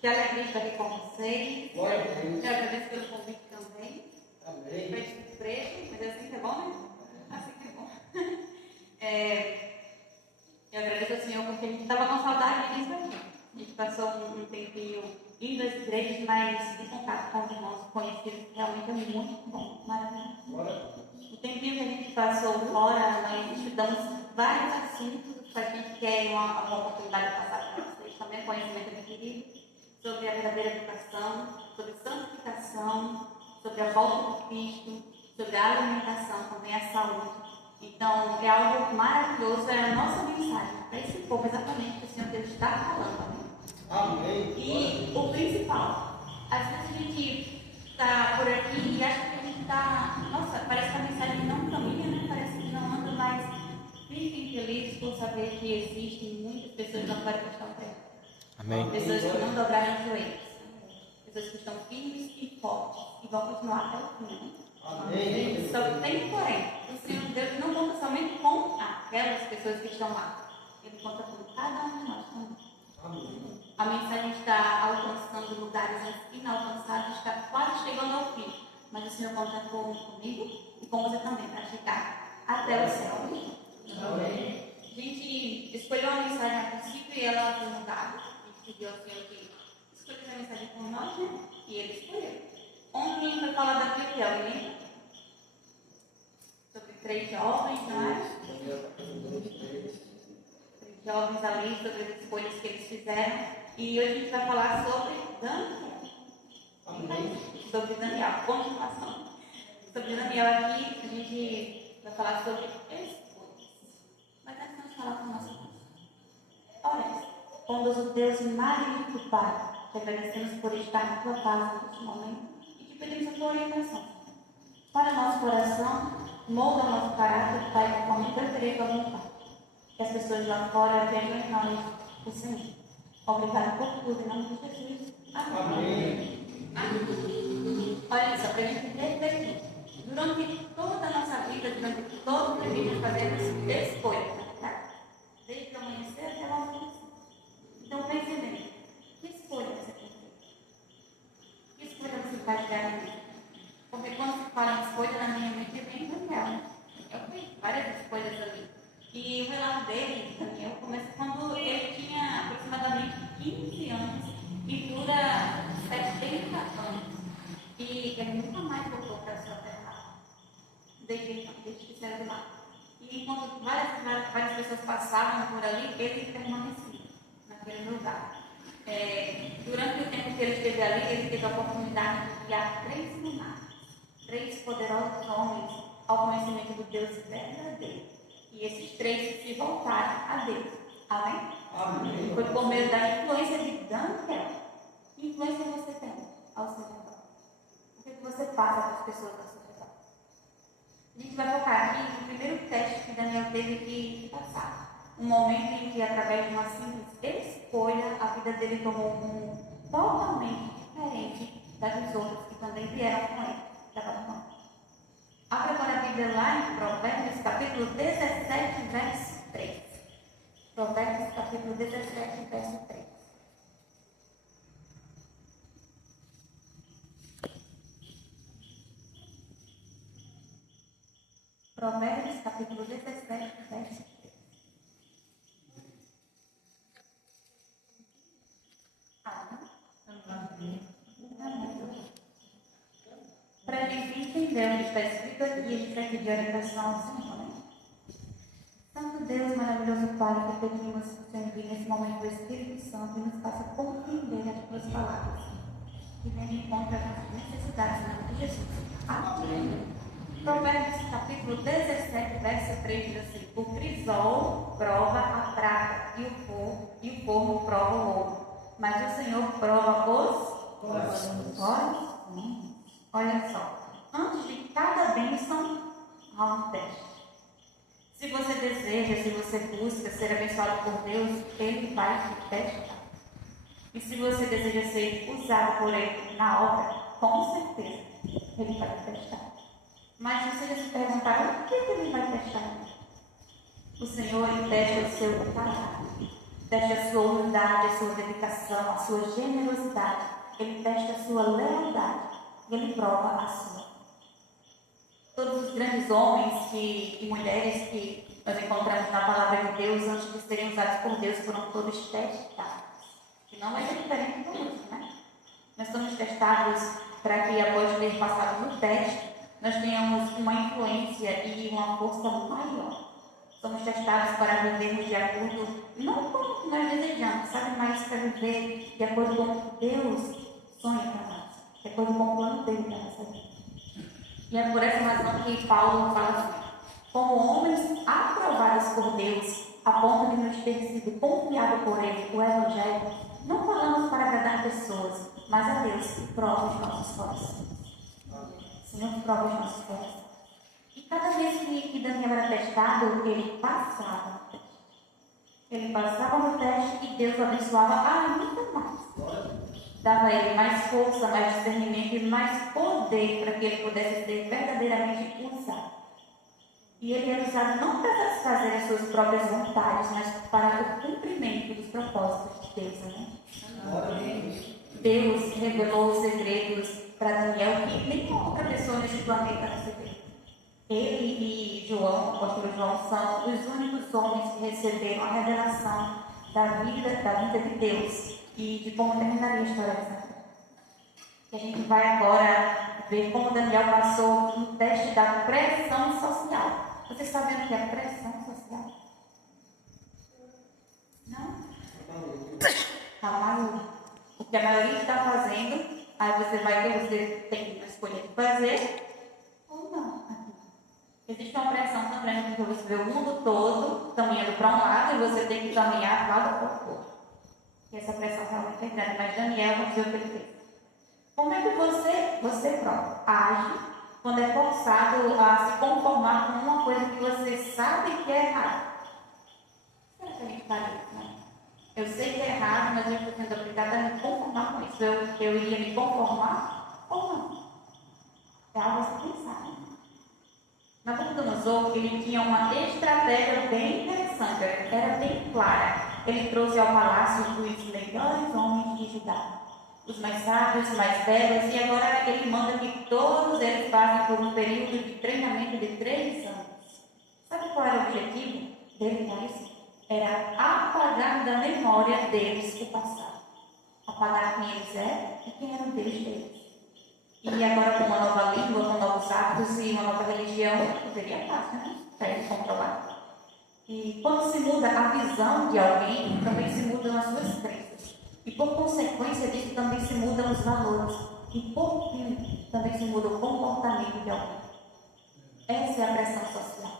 Que alegria estar aqui com vocês. Quero agradecer pelo convite também. Amém. Foi surpresa, mas assim que é bom, né? Assim que é bom. Eu agradeço ao Senhor porque a gente estava com saudade disso aqui. A gente passou um tempinho indo às igrejas, mas em contato com os irmãos conhecidos realmente é muito bom, maravilhoso. O tempinho que a gente passou fora, nós estudamos vários assuntos que a gente quer uma oportunidade de passar para vocês. Também conhecimento adquirido sobre a verdadeira educação, sobre santificação, sobre a volta do Cristo, sobre a alimentação, também a saúde. Então, é algo maravilhoso, é a nossa mensagem para esse povo, exatamente o que o Senhor Deus está falando. Amém. E o principal, às vezes a gente está por aqui e acha que a gente está, nossa, parece que a mensagem não caminha, né? Parece que não anda, mas fiquem felizes por saber que existem muitas pessoas que não querem estar perto. Amém. Pessoas que não dobraram os joelhos, pessoas que estão firmes e fortes e vão continuar até o fim. Amém. Só que tem porém, o Senhor Deus não conta somente com aquelas pessoas que estão lá, Ele conta com cada um de nós também. Amém. A mensagem está alcançando lugares inalcançados, está quase chegando ao fim, mas o Senhor conta comigo e com você também para chegar até o céu. Amém. A gente escolheu a mensagem a princípio e ela foi mudada. A gente pediu ao Senhor que escolhesse a mensagem por nós, né? E Ele escolheu. Ontem foi falado aqui o que é, lembra? Sobre 3 jovens, não é? 3 jovens ali, sobre as escolhas que eles fizeram. E hoje a gente vai falar sobre Daniel. Amém. Sobre Daniel, continuação. Sobre Daniel aqui, a gente vai falar sobre escolhas. Mas antes vamos falar com o nosso Deus. Ora, bondoso Deus e magnífico Pai, te agradecemos por estar na tua casa neste momento e te pedimos a tua orientação. Para nosso coração, molda o nosso caráter, Pai, conforme o teu querer e tua vontade. Que as pessoas lá fora vejam em nós o Senhor. Obrigado por tudo, em nome de Jesus. Amém. Amém. Olha só, para a gente refletir. Durante toda a nossa vida, durante todo o que nós fazemos escolhas, tá? Desde o amanhecer até o amanhecer. Então, pense bem. Que escolha você tem feito? Que escolha você faz diariamente? Porque quando se fala em escolha, na minha mente vem Daniel. Eu fiz várias escolhas ali. E o relato dele, Daniel, começa quando ele tinha aproximadamente 15 anos e dura 70 anos. E ele nunca mais voltou para a sua terra, desde que saiu de lá. E enquanto várias pessoas passavam por ali, ele permanecia naquele lugar. Durante o tempo que ele esteve ali, ele teve a oportunidade de guiar 3 monarcas, 3 poderosos homens ao conhecimento do Deus verdadeiro. E esses 3 se voltaram a Deus. Amém? Amém. Foi por meio da influência de Daniel. Que influência você tem ao seu redor? O que você passa para as pessoas ao seu redor? A gente vai focar aqui no primeiro teste que Daniel teve que passar. Um momento em que, através de uma simples escolha, a vida dele tomou um rumo totalmente diferente das outras que também vieram com ele. Abra agora a Bíblia lá em Provérbios, capítulo 17, verso 3. Provérbios, capítulo 17, verso 3. Provérbios, capítulo 17, verso 3. Para a gente entender o que está escrito aqui, a gente vai pedir orientação ao Senhor, né? Santo Deus, maravilhoso Pai, que pedimos que o Senhor envie nesse momento o Espírito Santo e nos faça compreender as tuas palavras. Que venha em encontro às nossas necessidades, em nome de Jesus. Amém. Provérbios, capítulo 17, verso 3 diz assim: o crisol prova a prata e o forno prova o ouro, mas o Senhor prova os corações. Olha só, antes de cada bênção, há um teste. Se você deseja, se você busca ser abençoado por Deus, Ele vai te testar. E se você deseja ser usado por Ele na obra, com certeza, Ele vai te testar. Mas você já se perguntaram, por que Ele vai testar? O Senhor, Ele testa o seu caráter. teste a sua humildade, a sua dedicação, a sua generosidade. Ele testa a sua lealdade. Ele prova a sua. Todos os grandes homens e mulheres que nós encontramos na palavra de Deus, antes de serem usados por Deus, foram todos testados. Que não é diferente do mundo, né? Nós somos testados para que, após ter passado no teste, nós tenhamos uma influência e uma força maior. Somos testados para vivermos de acordo, não com o que nós desejamos, sabe, mas para viver de acordo com o que Deus sonha para nós, de acordo com o plano dele para nossa vida. E é por essa razão que Paulo fala assim: como homens aprovados por Deus, a ponto de nos ter sido confiado por Ele o Evangelho, não falamos para agradar pessoas, mas a Deus que prova os nossos corações. O Senhor prova os nossos corações. E cada vez que Daniel era testado, ele passava no teste. Ele passava no teste e Deus o abençoava ainda mais. Dava a ele mais força, mais discernimento e mais poder para que ele pudesse ser verdadeiramente usado. E ele era usado não para satisfazer as suas próprias vontades, mas para o cumprimento dos propósitos de Deus. Amém? Deus revelou os segredos para Daniel que nenhuma outra pessoa nesse planeta recebeu. Ele e João, o apóstolo João, são os únicos homens que receberam a revelação da vida de Deus e de como terminaria a história de Israel. E a gente vai agora ver como Daniel passou no teste da pressão social. Vocês sabem o que é pressão social? Não? A maioria. O que a maioria está fazendo, aí você tem que escolher fazer ou não. Existe uma pressão também, porque você vê o mundo todo caminhando para um lado e você tem que caminhar para o outro. E essa pressão realmente é grande. Mas Daniel, vamos ver o que ele fez. Como é que você próprio age quando é forçado a se conformar com uma coisa que você sabe que é errado? Será que a gente faz isso, né? Eu sei que é errado, mas eu estou sendo obrigada a me conformar com isso. Eu iria me conformar ou não? É algo a se pensar, né? Nabucodonosor, ele tinha uma estratégia bem interessante, era bem clara. Ele trouxe ao palácio os melhores homens de Judá, os mais sábios, os mais belos, e agora ele manda que todos eles passem por um período de treinamento de 3 anos. Sabe qual era o objetivo dele com isso? Era apagar da memória deles o passado. Apagar quem eles eram e quem era o Deus deles. E agora com uma nova língua, com novos hábitos e uma nova religião, seria fácil, né? Para ele controlar. E quando se muda a visão de alguém, também se mudam as suas crenças. E por consequência disso, também se mudam os valores. E por fim, também se muda o comportamento de alguém. Essa é a pressão social.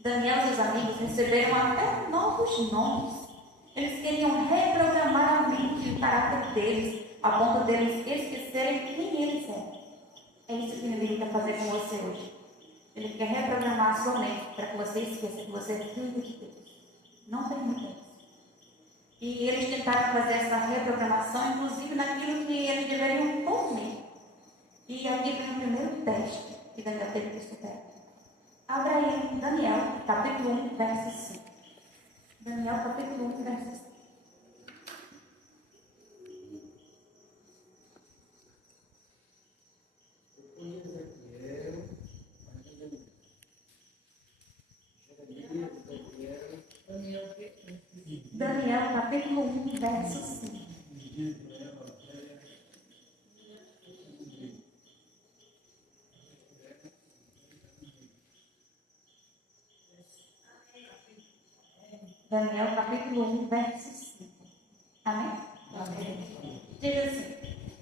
Daniel e seus amigos receberam até novos nomes. Eles queriam reprogramar a mente e o caráter deles, a ponto deles esquecerem quem eles eram. É isso que o inimigo quer fazer com você hoje. Ele quer reprogramar a sua mente para que você esqueça que você é filho de Deus. Não permita isso. E eles tentaram fazer essa reprogramação, inclusive naquilo que eles deveriam comer. E aqui vem o primeiro teste que Daniel teve que superar. Abra aí em Daniel, capítulo 1, verso 5. Daniel, capítulo 1, verso 5. Daniel, capítulo 1, verso 5. Daniel, capítulo 1, verso 5. Amém? Amém. Diz assim: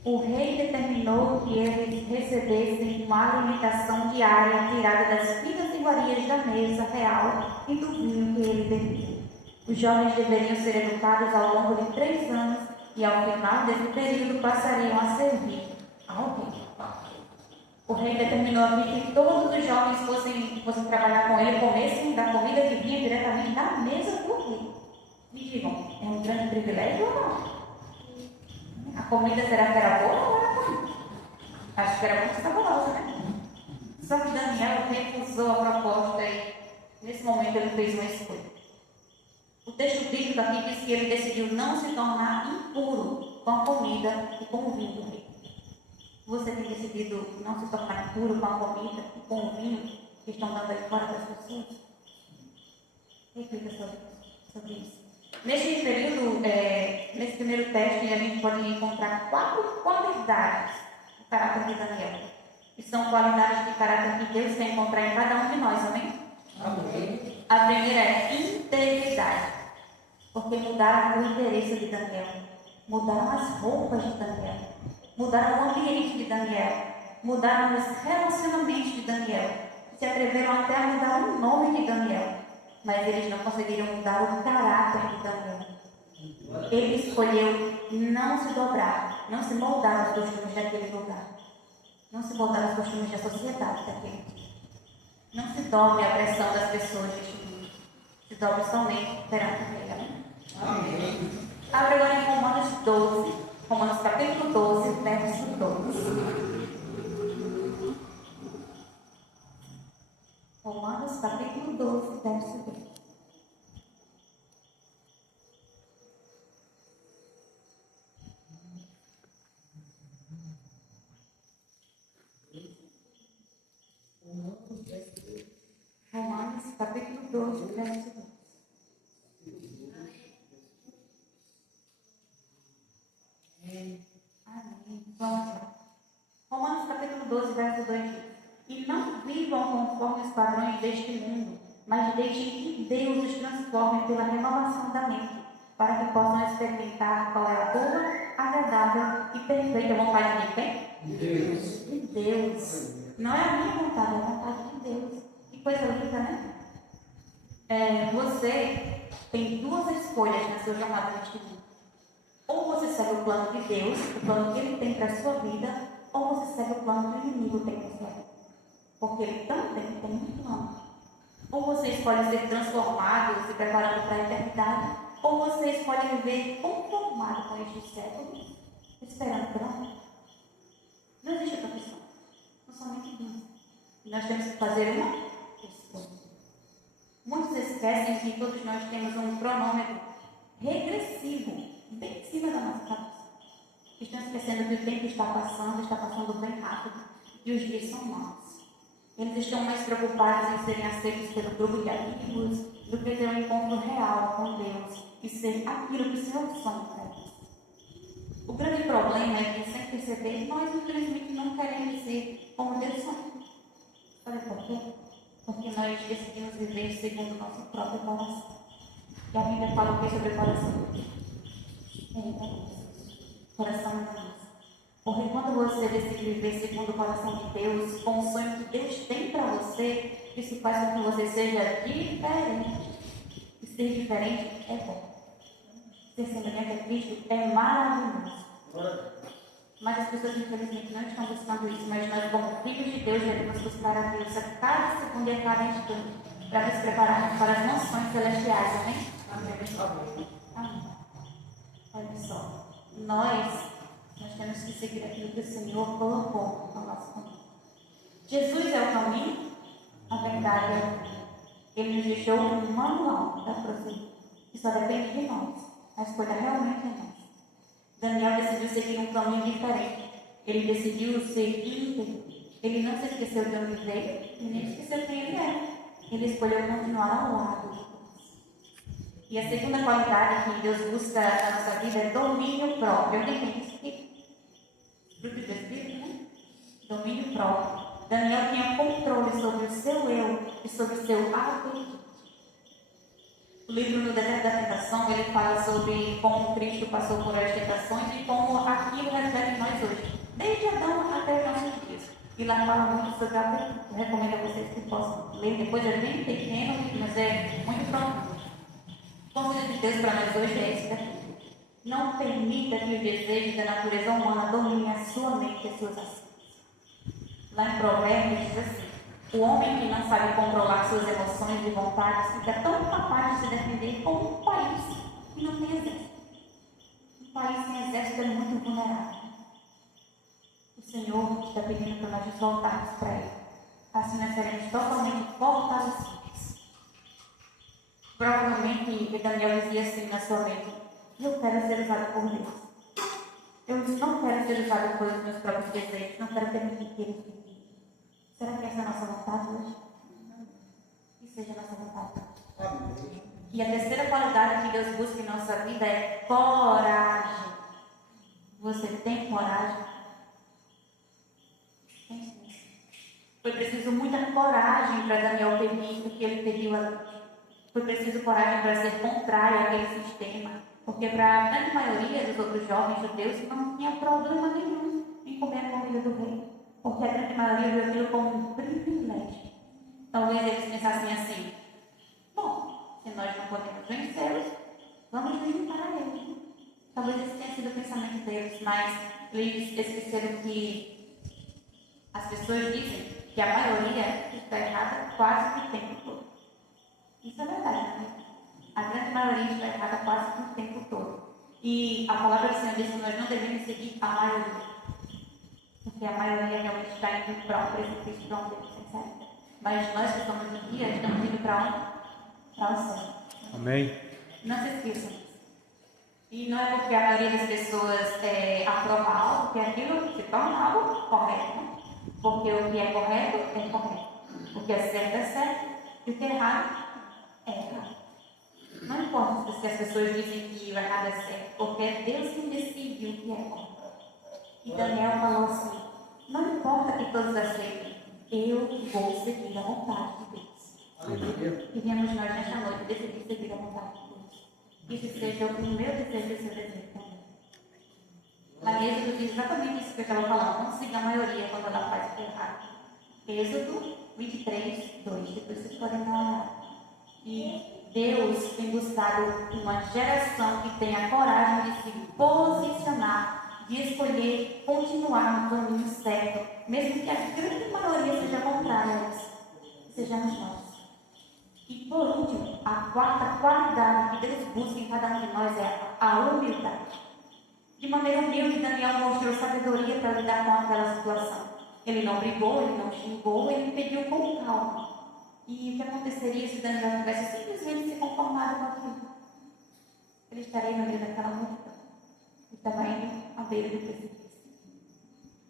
o rei determinou que eles recebessem uma alimentação diária tirada das finas iguarias da mesa real e do vinho que ele bebia. Os jovens deveriam ser educados ao longo de 3 anos e, ao final desse período, passariam a servir ao rei. O rei determinou aqui que todos os jovens fossem trabalhar com ele, comessem da comida que vinha diretamente da mesa do rei. Me digam, é um grande privilégio ou não? A comida será que era boa ou era ruim? Acho que era muito saborosa, né? Só que Daniel recusou a proposta e, nesse momento, ele fez uma escolha. O texto bíblico aqui diz que ele decidiu não se tornar impuro com a comida e com o vinho do rei. Você tem decidido não se tornar impuro com a comida e com o vinho que estão dando aí fora das pessoas? Reflita sobre isso. Neste período, nesse primeiro teste, a gente pode encontrar 4 qualidades do caráter de Daniel. Que são qualidades de caráter que Deus quer encontrar em cada um de nós, amém? Amém. A primeira é integridade. Porque mudaram o endereço de Daniel, mudaram as roupas de Daniel, mudaram o ambiente de Daniel, mudaram os relacionamentos de Daniel, se atreveram até a mudar o nome de Daniel, mas eles não conseguiram mudar o caráter de Daniel. Ele escolheu não se dobrar, não se moldar aos costumes daquele lugar, não se moldar aos costumes da sociedade daquele dia. Não se dobre à pressão das pessoas deste mundo, se dobre somente perante ele. Amém. Abre agora em Romanos 12, Romanos capítulo 12, verso 12. Romanos capítulo 12, verso 12. Romanos capítulo 12, verso 12. Amém. Vamos lá. Romanos capítulo 12, verso 2 diz: E não vivam conforme os padrões deste mundo, mas deixem que Deus os transforme pela renovação da mente, para que possam experimentar qual é a boa, agradável e perfeita vontade de quem? Deus. De Deus. Não é a minha vontade, é a vontade de Deus. Que coisa linda, né? Você tem 2 escolhas na sua jornada neste mundo. Ou você segue o plano de Deus, o plano que Ele tem para a sua vida, ou você segue o plano que o inimigo tem para a sua vida. Porque Ele também tem um plano. Ou você escolhe ser transformado, se preparando para a eternidade, ou você escolhe viver conformado com este século, esperando por amor. Não existe outra opção. Não somente uma. E nós temos que fazer uma escolha. Muitos esquecem que todos nós temos um cronômetro regressivo bem em cima da nossa cabeça. Estão esquecendo que o tempo está passando bem rápido e os dias são maus. Eles estão mais preocupados em serem aceitos pelo grupo de amigos do que ter um encontro real com Deus e ser aquilo que o Senhor sonha para eles. O grande problema é que, sem perceber, nós infelizmente não queremos ser como Deus sonha. Sabe por quê? Porque nós decidimos viver segundo o nosso próprio coração. E a Bíblia fala o que sobre o coração? Coração enganoso. Porque quando você decide viver segundo o coração de Deus, com o sonho que Deus tem para você, isso faz com que você seja diferente. E ser diferente é bom. Ser semelhante a Cristo é maravilhoso. Mas as pessoas infelizmente não estão buscando isso. Mas nós, como filhos de Deus, devemos buscar a Deus a cada segundo e a cada instante, para nos prepararmos para as mansões celestiais. Amém? Amém. Amém. Olha só, nós temos que seguir aquilo que o Senhor colocou no nosso caminho. Jesus é o caminho, a verdade é o caminho. Ele nos deixou um manual para prosseguir, que só depende de nós. A escolha realmente é nossa. Daniel decidiu seguir um caminho diferente. Ele decidiu ser íntegro. Ele não se esqueceu de onde veio e nem esqueceu quem ele era. Ele escolheu continuar ao lado de Deus. E a segunda qualidade que Deus busca na nossa vida é domínio próprio. Alguém tem isso aqui? Fruto do Espírito, né? Domínio próprio. Daniel tinha controle sobre o seu eu e sobre o seu apetite. O livro No Deserto da Tentação, ele fala sobre como Cristo passou por as tentações e como aquilo reflete em nós hoje, desde Adão até os nossos dias. E lá fala muito sobre a apetite. Eu recomendo a vocês que possam ler. Depois é bem pequeno, mas é muito profundo. O conselho de Deus para nós hoje é esse daqui. Não permita que os desejos da natureza humana dominem a sua mente e as suas ações. Lá em Provérbios diz assim: o homem que não sabe controlar suas emoções e vontades fica tão incapaz de se defender como um país que não tem exército. Um país sem exército é muito vulnerável. O Senhor está pedindo para nós nos voltarmos para Ele. Assim nós seremos totalmente fortalecidos. Provavelmente porque Daniel dizia assim na sua mente: eu quero ser usado por Deus. Eu não quero ser usado pelos meus próprios desejos, não quero permitir que eles fiquem. Será que essa é a nossa vontade hoje? Que seja a nossa vontade. E a terceira qualidade que Deus busca em nossa vida é coragem. Você tem coragem? Pense nisso. Foi preciso muita coragem para Daniel pedir o que ele pediu a Deus. Foi preciso coragem para ser contrário àquele sistema. Porque para a grande maioria dos outros jovens judeus não tinha problema nenhum em comer a comida do rei. Porque a grande maioria viu aquilo como um privilégio. Talvez eles pensassem assim: bom, se nós não podemos vencê-los, vamos nos juntar a eles. Talvez esse tenha sido o pensamento deles, mas eles esqueceram que as pessoas dizem que a maioria está errada quase que o tempo todo. Isso é verdade, né? A grande maioria está errada quase que o tempo todo. E a palavra do Senhor diz que nós não devemos seguir a maioria. Porque a maioria realmente está indo para um precipício, para um Deus sem saída. Mas nós que estamos no dia, estamos indo para onde? Para o céu. Amém. Não se esqueçam disso. E não é porque a maioria das pessoas aprova algo que aquilo se torna algo correto. Né? Porque o que é correto é correto. O que é certo e o que é errado é errado. Não importa se as pessoas dizem que o errado é certo, porque é Deus quem decide o que é correto. E Daniel falou assim: não importa que todos aceitem, eu vou seguir a vontade de Deus. E viemos nós nesta noite decidir seguir a vontade de Deus. Isso seja o meu desejo e o seu desejo também. Mas Êxodo diz exatamente isso que eu estava falando. Não siga a maioria quando ela faz o que é errado. Êxodo 23, 2. Depois vocês podem dar uma olhada. E Deus tem buscado uma geração que tenha coragem de se posicionar, de escolher continuar no caminho certo, mesmo que a grande maioria seja contrária a isso. Sejamos nós. E por último, a quarta qualidade que Deus busca em cada um de nós é a humildade. De maneira humilde, Daniel mostrou sabedoria para lidar com aquela situação. Ele não brigou, ele não xingou, ele pediu com calma. E o que aconteceria se Daniel tivesse simplesmente se conformado com aquilo? Ele estaria no meio daquela multidão. Ele estava indo à beira do precipício.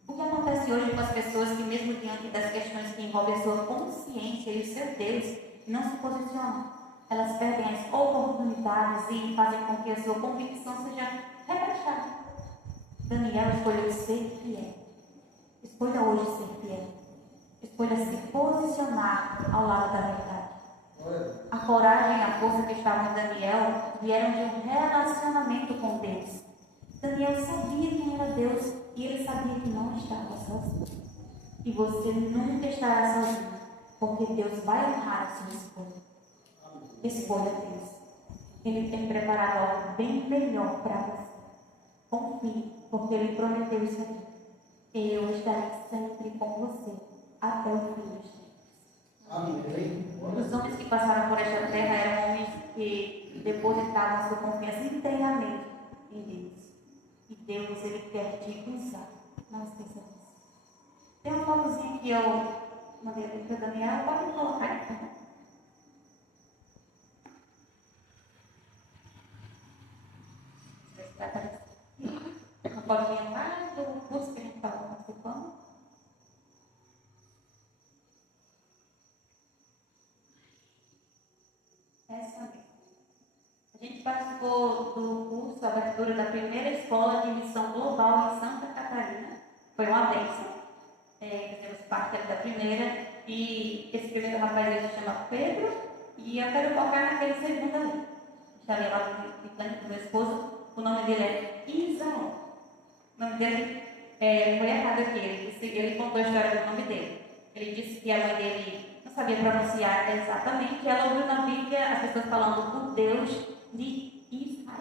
O que acontece hoje com as pessoas que, mesmo diante das questões que envolvem a sua consciência e o seu Deus, não se posicionam? Elas perdem as oportunidades e fazem com que a sua convicção seja rebaixada. Daniel escolheu ser fiel. Escolha hoje ser fiel. Escolha se posicionar ao lado da verdade. A coragem e a força que estavam em Daniel vieram de um relacionamento com Deus. Daniel sabia quem era Deus e ele sabia que não estava sozinho. E você nunca estará sozinho, porque Deus vai honrar a sua escolha. Escolha Deus. Ele tem preparado algo bem melhor para você. Confie, porque Ele prometeu isso aqui. Eu estarei sempre com você até o fim dos tempos. Amém. Os homens que passaram por esta terra eram homens que depositavam sua confiança inteiramente em Deus. E Deus, Ele quer te usar. Não esqueça disso. Tem uma fotozinha que eu mandei aqui para o Daniel. Pode colocar aqui. Vai aparecer. Uma fotinha lá do curso que a gente estava participando. Essa mesmo. A gente participou do curso, a abertura da primeira escola de missão global em Santa Catarina. Foi uma bênção. Fizemos parte da primeira. E esse primeiro rapaz ele se chama Pedro. E eu quero focar naquele segundo ali. Está ali lá com o meu esposo. O nome dele é Isaú. O nome dele foi errado aqui. Ele contou a história do nome dele. Ele disse que a mãe dele não sabia pronunciar exatamente. Ela ouviu na Bíblia as pessoas falando o Deus de Israel.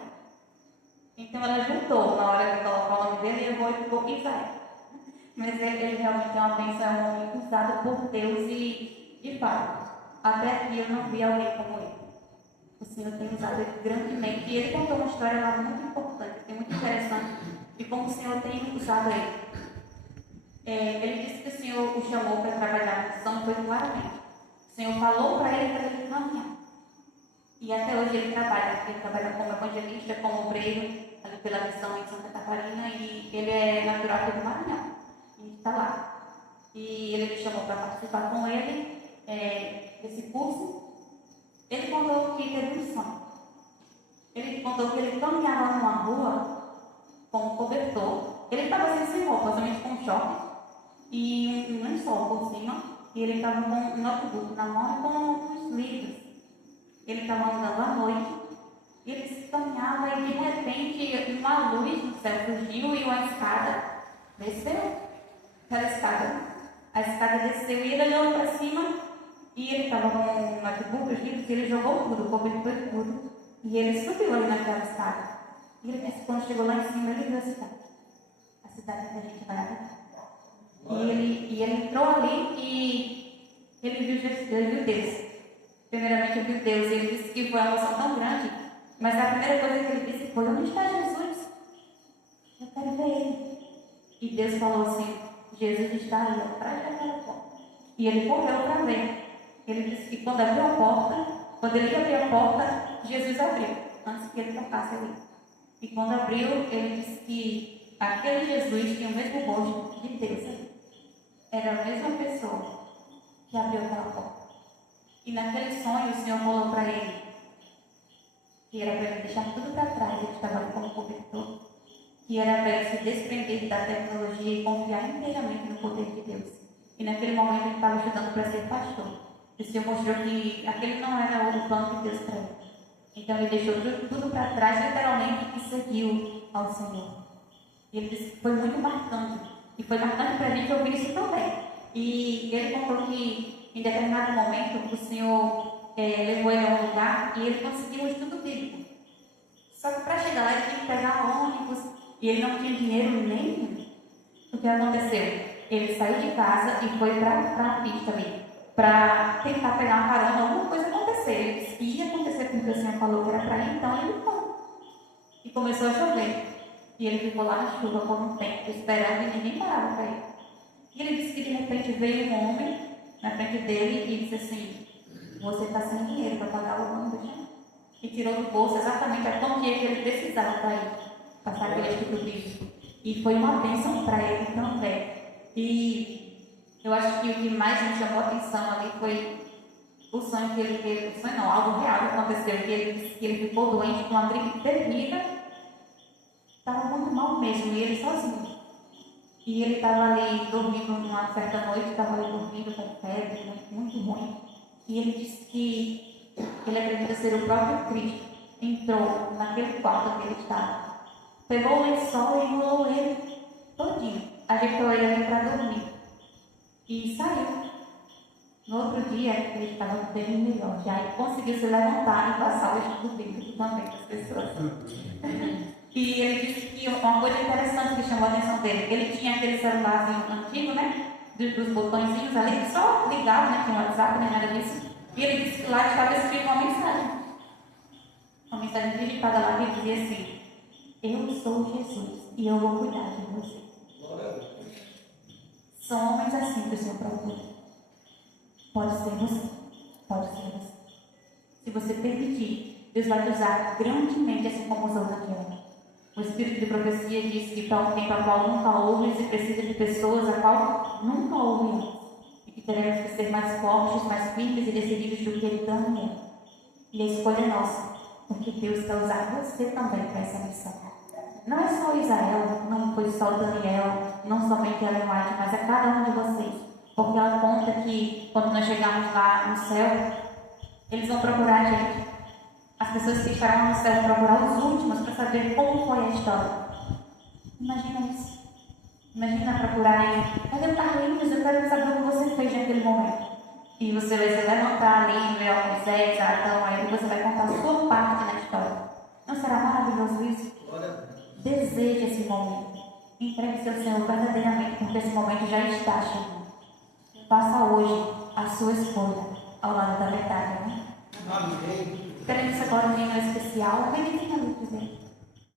Então ela juntou na hora de colocar o nome dele e errou e ficou Israel. Mas ele realmente é uma bênção, é um homem usado por Deus e, de fato, até aqui eu não vi alguém como ele. O Senhor tem usado ele grandemente. E ele contou uma história lá muito importante, que é muito interessante, de como o Senhor tem usado ele. Ele disse que o Senhor o chamou para trabalhar na missão, foi claramente. O Senhor falou para ele caminhar. E até hoje ele trabalha como evangelista, como obreiro, ali pela missão em Santa Catarina, e ele é natural aqui do Maranhão. E está lá. E ele me chamou para participar com ele desse curso. Ele contou que teve um sonho. Ele contou que ele caminhava numa rua com um cobertor. Ele estava sem roupa, somente com um short e um lençol por cima. E ele estava com um notebook na mão e com uns livros. Ele estava andando à noite. E ele se caminhava e de repente uma luz no céu surgiu e uma escada desceu. Aquela escada. A escada desceu e ele olhou para cima. E ele estava com um notebook, os livros, e ele jogou tudo, cobertor e tudo. E ele subiu ali naquela escada. E ele disse que quando chegou lá em cima, ele viu a cidade. A cidade que a gente vai habitar. E ele entrou ali e ele viu Jesus, ele viu Deus. Primeiramente ele viu Deus e ele disse que foi uma emoção tão grande. Mas a primeira coisa que ele disse foi: onde está Jesus? Eu quero ver ele. E Deus falou assim: Jesus está ali atrás daquela porta. E ele correu para ver. Ele disse que quando abriu a porta, quando ele abriu a porta, Jesus abriu, antes que ele tocasse ali. E quando abriu, ele disse que aquele Jesus tinha o mesmo rosto de Deus. Era a mesma pessoa que abriu aquela porta. E naquele sonho, o Senhor falou para ele que era para ele deixar tudo para trás, ele estava ali como cobertor, que era para ele se desprender da tecnologia e confiar inteiramente no poder de Deus. E naquele momento ele estava estudando para ser pastor. O Senhor mostrou que aquele não era o plano de Deus para ele. Então ele deixou tudo para trás, literalmente, e seguiu ao Senhor. E ele disse que foi muito marcante. E foi marcante para a gente ouvir isso também. E ele contou que em determinado momento o Senhor levou ele a um lugar e ele conseguiu um estudo bíblico. Só que para chegar lá ele tinha que pegar um ônibus e ele não tinha dinheiro nenhum. O que aconteceu? Ele saiu de casa e foi para a pista ali, para tentar pegar uma carona, alguma coisa acontecer. Ele disse que ia acontecer com o que o Senhor falou que era para ir, então ele foi. E começou a chover. E ele ficou lá na chuva por um tempo, esperando e ninguém parava para ir. E ele disse que de repente veio um homem na frente dele e disse assim: você está sem dinheiro para pagar o ônibus, né? E tirou do bolso exatamente a quantia que ele precisava para ir passar aquele estudo bíblico. E foi uma bênção para ele também. E eu acho que o que mais me chamou a atenção ali foi o sonho que ele teve. O sonho não, algo real que aconteceu. Que ele disse que ele ficou doente com uma gripe terrível. Estava muito mal mesmo, e ele sozinho. E ele estava ali dormindo numa certa noite, estava ali dormindo com febre, muito ruim. E ele disse que ele acredita ser o próprio Cristo. Entrou naquele quarto que ele estava, pegou o lençol e enrolou ele todinho, ajeitou ele ali para dormir e saiu. No outro dia ele estava bem melhor, já conseguiu se levantar e passar o estudo bíblico também para as pessoas. E ele disse que uma coisa interessante que chamou a atenção dele: ele tinha aquele celularzinho antigo, né, dos botõezinhos ali, que só ligava, né, tinha WhatsApp, nem nada disso. E ele disse que lá estava escrito uma mensagem digitada lá que dizia assim: eu sou Jesus e eu vou cuidar de você. São homens assim que o Senhor procura. Pode ser você, pode ser você. Se você permitir, Deus vai te usar grandemente, assim como usou Daniel. O Espírito de Profecia diz que para um tempo a qual nunca houve, se precisa de pessoas a qual nunca houve antes. E que teremos que ser mais fortes, mais firmes e decididos do que Daniel. E a escolha é nossa, porque Deus quer usar você também para essa missão. Não é só Israel, não foi só Daniel, não somente Ellen White, mas é cada um de vocês. Porque ela conta que quando nós chegarmos lá no céu, eles vão procurar a gente. As pessoas que estarão no céu vão procurar os últimos para saber como foi a história. Imagina isso. Imagina procurarem: cadê Carlinhos? Eu quero saber o que você fez naquele momento. E você vai se levantar ali, ver a Moisés, a Adão, aí você vai contar a sua parte na história. Não será maravilhoso isso? Deseje esse momento. Entregue seu Senhor verdadeiramente, porque esse momento já está chegando. Faça hoje a sua escolha ao lado da verdade, né? Amém. Queremos agora um hino especial. Vem aqui na luz,